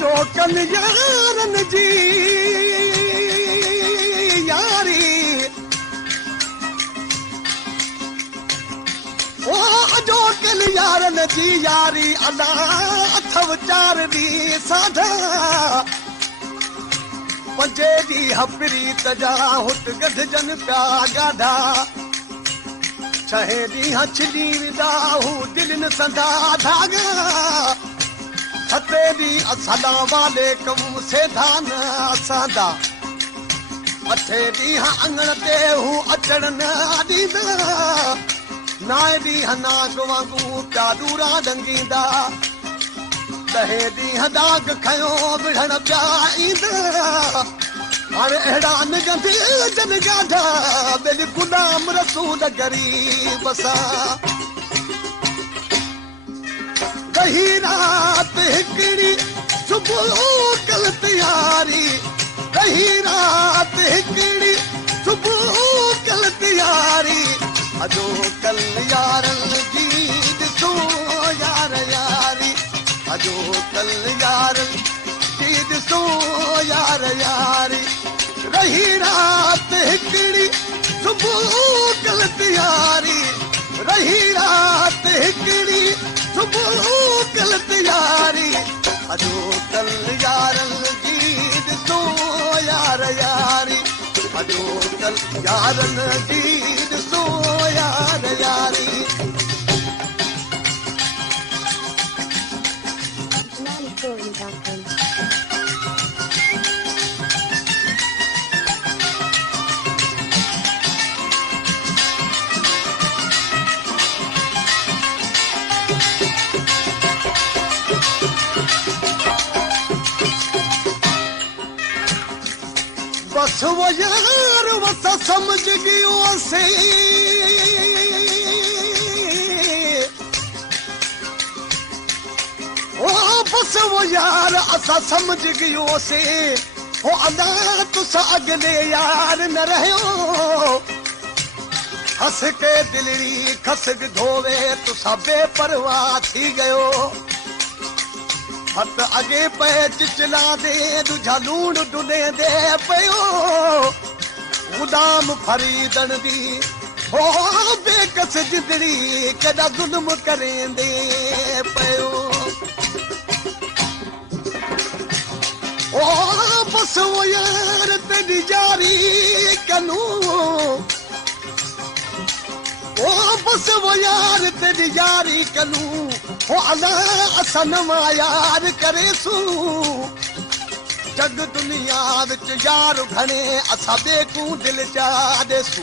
अजो कल यारन जी यारी ओ अजो कल यारन जी यारी अला अथव चार दी साधा पंजे दी हपरी तजा हुट गधजन प्या गाधा छहे दी हछली दाहू दिलन संधा धागा हते दी अस्सलाम वालेकुम सेधान असांदा अठे दी अंगण ते हूं अचण न ॾींदा नाए दी नाग वांगू प्या दूरा डंगींदा ॾहे दी दाग खयो विढ़ण प्या ईंदा हाणे अहिड़ा निगंदे जन गाधा बिल गुलाम रसूल गरीब सां कही रात हिकिड़ी सुबुह कल तयारी कही रात हिकिड़ी सुबुह कल तयारी अजो कल यारन जी ॾिसो यार यारी अजो कल यारन जी ॾिसो यार यारी रही रात हिकिड़ी सुबुह कल तयारी रही रात हिकिड़ी सुबुह कल तयारी अजो कल यारन जी ॾिसो यार यारी अजो कल यारन जी ॾिसो यार यारी बस वो यार वस समझ गयो से ओ बस वो यार असा समझ गयो से ओ अदा तुसा अगले यार न रहो हंस के दिलरी खसग धोवे तुसा बेपरवाह थी गयो हथ अगे पे चिचला दे दुझा लूण डुले दे पयो गुदाम फरीदन दी हो बेकस जिंदड़ी कदा जुल्म करेंदे पयो ओ बस वो यार तेरी जारी कनू ओ बस वो यार तेरी यारी कनू ओ अला असन यार करे सू जग दुनिया विच यार घणे असा बेकू दिल चा देसू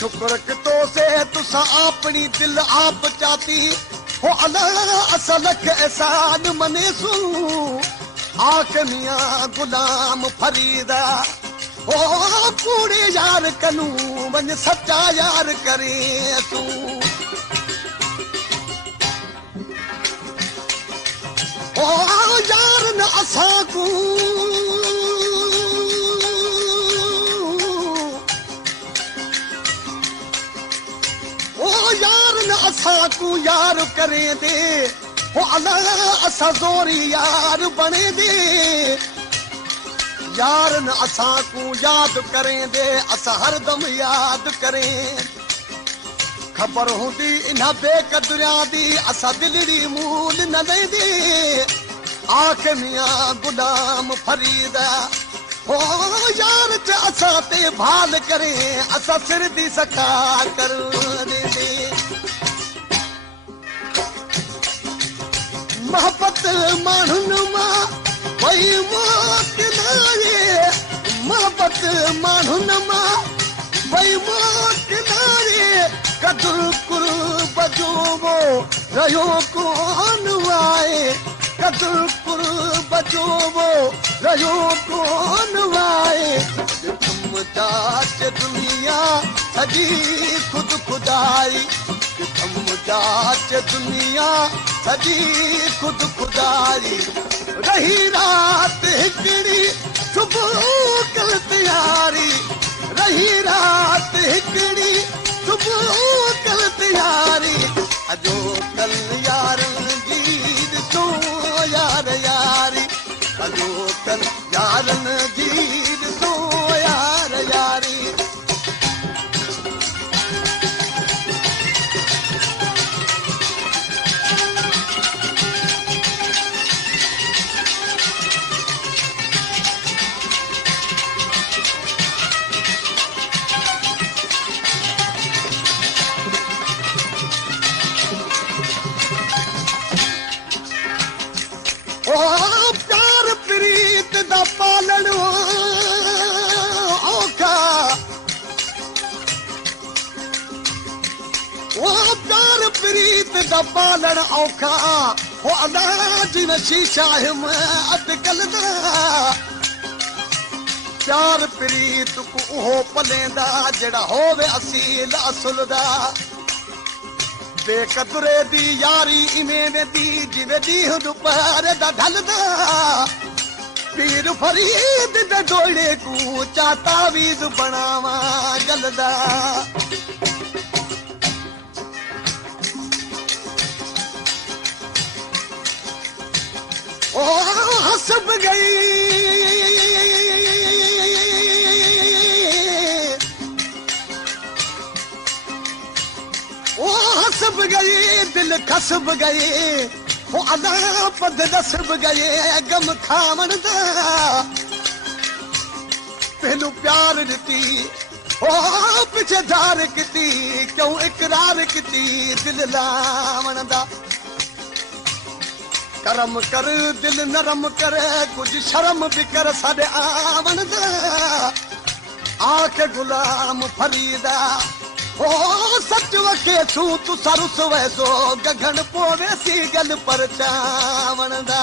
शुक्र कितो से तुसा अपनी दिल आप चाती हो अला असा लख एहसान मनेसू आख मियां गुलाम फरीदा ओ कूड़े यार कनू वन सच्चा यार करे तू ओ यार न असांकू ओ यार न असांकू यार करे दे ओ अला असा जोरी यार बने दे यार न असांकू याद करे दे असा हरदम याद करे खबर हूंदी इन बेकदरिया दी असा दिलड़ी मूल न लेंदे आख मियां गुलाम फरीदा हो यार च असा ते भाल करे असा सिर दी सखा कर दे मोहब्बत माण्हुन मां वही मौत नारे मोहब्बत माण्हुन मां वही मौत नारे कदुर कुर्ब जो वो रहियो कोन वाए कदुर कुर्ब जो वो रहियो कोन वाए तुम जाच दुनिया सजी खुद खुदाई तुम जाच दुनिया सजी खुद खुदाई रही रात हिकड़ी सुबुह कल तयारी रही रात हिकड़ी सुबुह कल तयारी अजो कल यार जी ॾिसो यार यारी प्रीत दा पालण औखा हो अदा जिवें शीशा हिम अटकल दा प्यार प्रीत को उहो पलेंदा जेड़ा होवे असील असुल दा बेकदरे दी यारी इवें वेंदी जिवें ॾींहुं दुपहर दा ढलदा पीर फरीद दे डोले को चाता वीज बनावा जलदा ओ हसब गई ओ हसब गई दिल खसब गए हो अदा पद दसब गए गम खावण दा पहलू प्यार ॾिठी ओ पिछे धार किती क्यों इकरार किती दिल लावण दा करम कर दिल नरम कर कुछ शर्म भी कर साडे आवण दा आंख गुलाम फरीदा ओ सच वके तू सरुस वैसो गगन पोवे सी गल पर चावण दा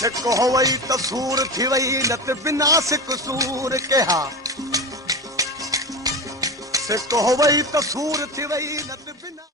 सिक हो वई तसूर थी वई लत बिना सिक सूर कहा सिक हो वई तसूर थी वई लत बिना